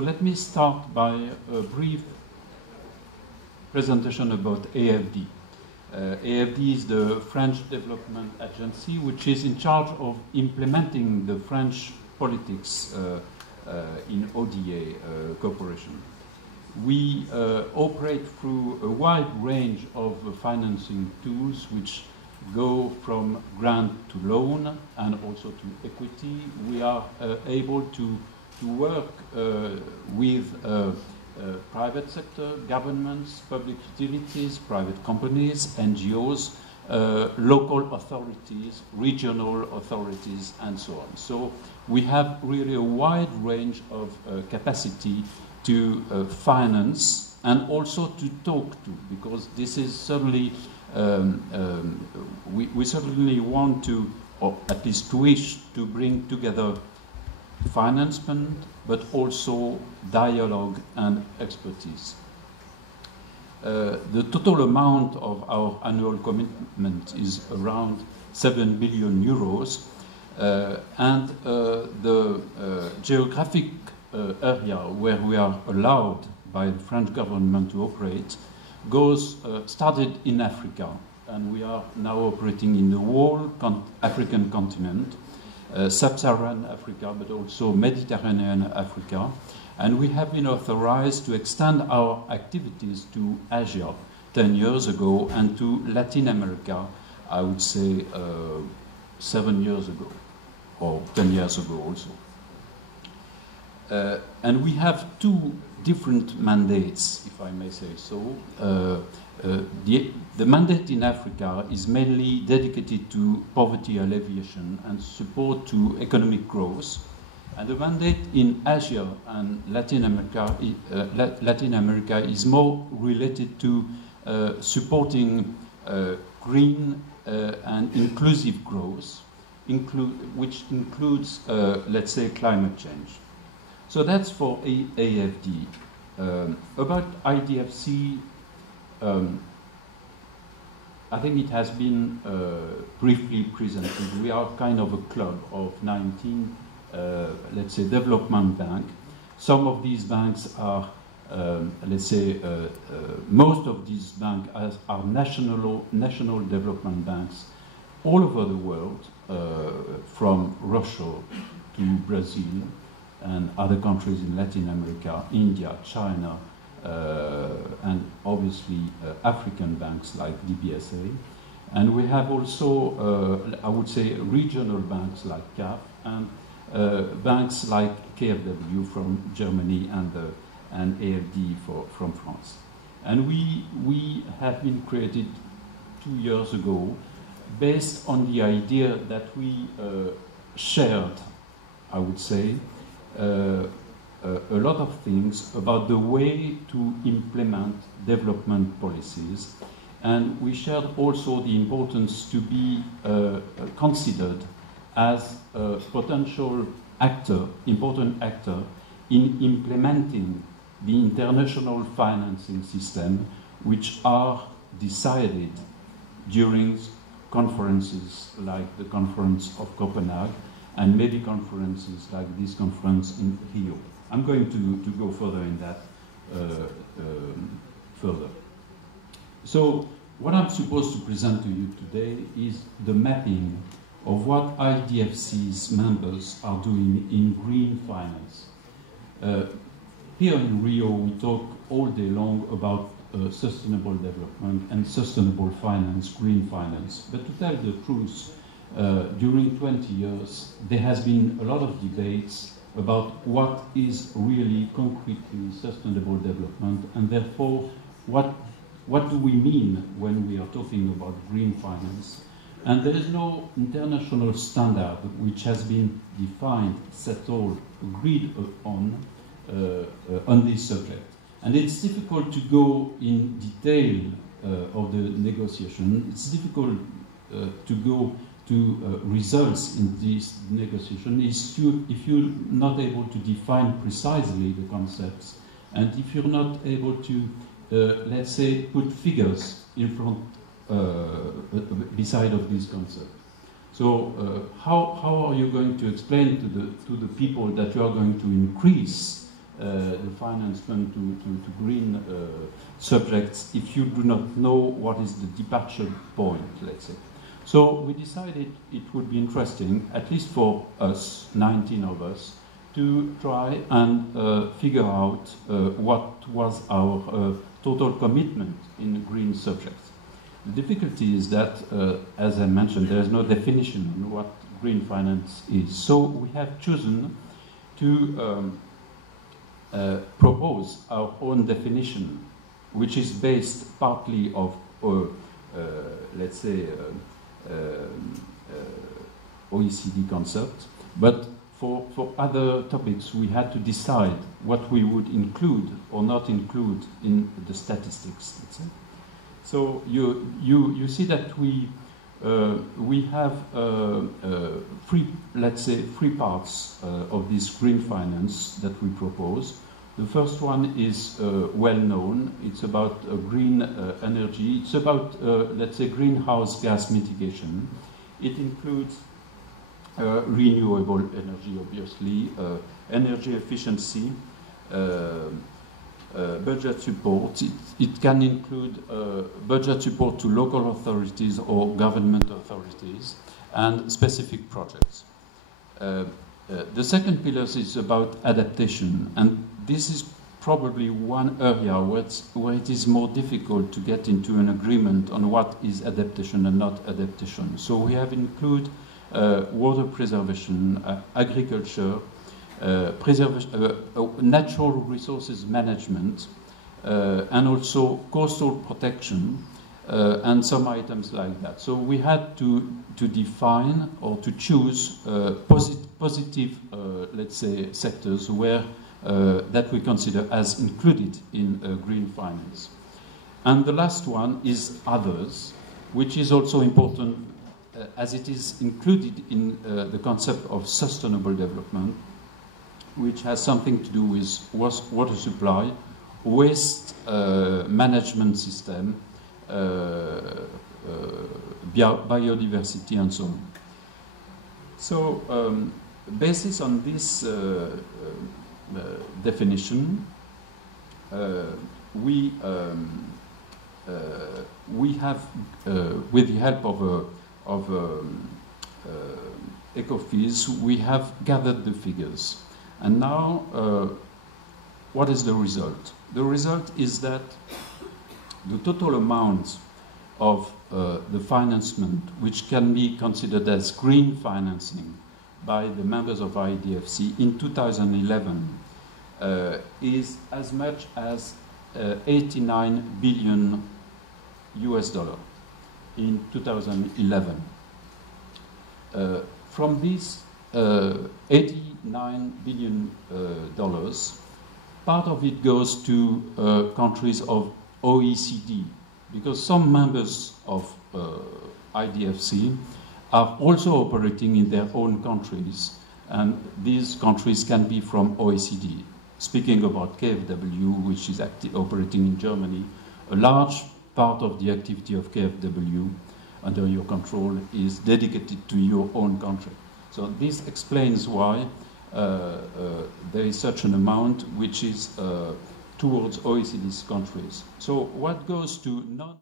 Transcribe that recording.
let me start by a brief presentation about AFD. AFD is the French Development Agency, which is in charge of implementing the French politics in ODA cooperation. We operate through a wide range of financing tools which go from grant to loan and also to equity. We are able to work with private sector, governments, public utilities, private companies, NGOs, local authorities, regional authorities, and so on. So we have really a wide range of capacity to finance and also to talk to, because this is certainly, we certainly want to, or at least wish to bring together financement, but also dialogue and expertise. The total amount of our annual commitment is around 7 billion euros, and the geographic area where we are allowed by the French government to operate started in Africa, and we are now operating in the whole African continent, sub-Saharan Africa, but also Mediterranean Africa. And we have been authorized to extend our activities to Asia 10 years ago and to Latin America, I would say 7 years ago, or 10 years ago also. And we have two different mandates, if I may say so. The mandate in Africa is mainly dedicated to poverty alleviation and support to economic growth. And the mandate in Asia and Latin America is more related to supporting green and inclusive growth, which includes, let's say, climate change. So that's for AFD. About IDFC, I think it has been briefly presented. We are kind of a club of 19, let's say, development banks. Some of these banks are, let's say, most of these banks are national development banks all over the world, from Russia to Brazil and other countries in Latin America, India, China, and obviously African banks like DBSA. And we have also, I would say, regional banks like CAF and banks like KfW from Germany and AFD from France. And we have been created 2 years ago based on the idea that we shared, I would say, a lot of things about the way to implement development policies, and we shared also the importance to be considered as a potential actor, important actor in implementing the international financing system, which are decided during conferences like the Conference of Copenhagen and maybe conferences like this conference in Rio. I'm going to go further in that further. So what I'm supposed to present to you today is the mapping of what IDFC's members are doing in green finance. Here in Rio, we talk all day long about sustainable development and sustainable finance, green finance. But to tell the truth, during 20 years, there has been a lot of debates about what is really concretely sustainable development, and therefore what do we mean when we are talking about green finance. And there is no international standard which has been defined, settled, agreed on this subject. And it's difficult to go in detail of the negotiation. It's difficult to go to results in this negotiation if you're not able to define precisely the concepts, and if you're not able to, let's say, put figures in front, beside of this concept. So how are you going to explain to the people that you are going to increase the financement to green subjects if you do not know what is the departure point, let's say. So we decided it would be interesting, at least for us, 19 of us, to try and figure out what was our total commitment in green subjects. The difficulty is that, as I mentioned, there is no definition on what green finance is. So we have chosen to propose our own definition, which is based partly of, let's say, OECD concept, but for other topics we had to decide what we would include or not include in the statistics, let's say. So you see that we have three parts of this green finance that we propose. The first one is well known. It's about green energy. It's about, let's say, greenhouse gas mitigation. It includes renewable energy, obviously, energy efficiency, budget support. It can include budget support to local authorities or government authorities and specific projects. The second pillar is about adaptation, and this is probably one area where it is more difficult to get into an agreement on what is adaptation and not adaptation. So we have included water preservation, agriculture, natural resources management, and also coastal protection, and some items like that. So we had to define or to choose positive, let's say, sectors where that we consider as included in green finance. And the last one is others, which is also important as it is included in the concept of sustainable development, which has something to do with water supply, waste management system, biodiversity, and so on. So, basis on this definition, we have, with the help of ECOFIS, we have gathered the figures. And now, what is the result? The result is that the total amount of the financement, which can be considered as green financing by the members of IDFC in 2011, is as much as 89 billion US dollar in 2011. From these 89 billion dollars, part of it goes to countries of OECD, because some members of IDFC are also operating in their own countries, and these countries can be from OECD. Speaking about KfW, which is operating in Germany, a large part of the activity of KfW under your control is dedicated to your own country. So this explains why there is such an amount which is towards OECD's countries. So what goes to non-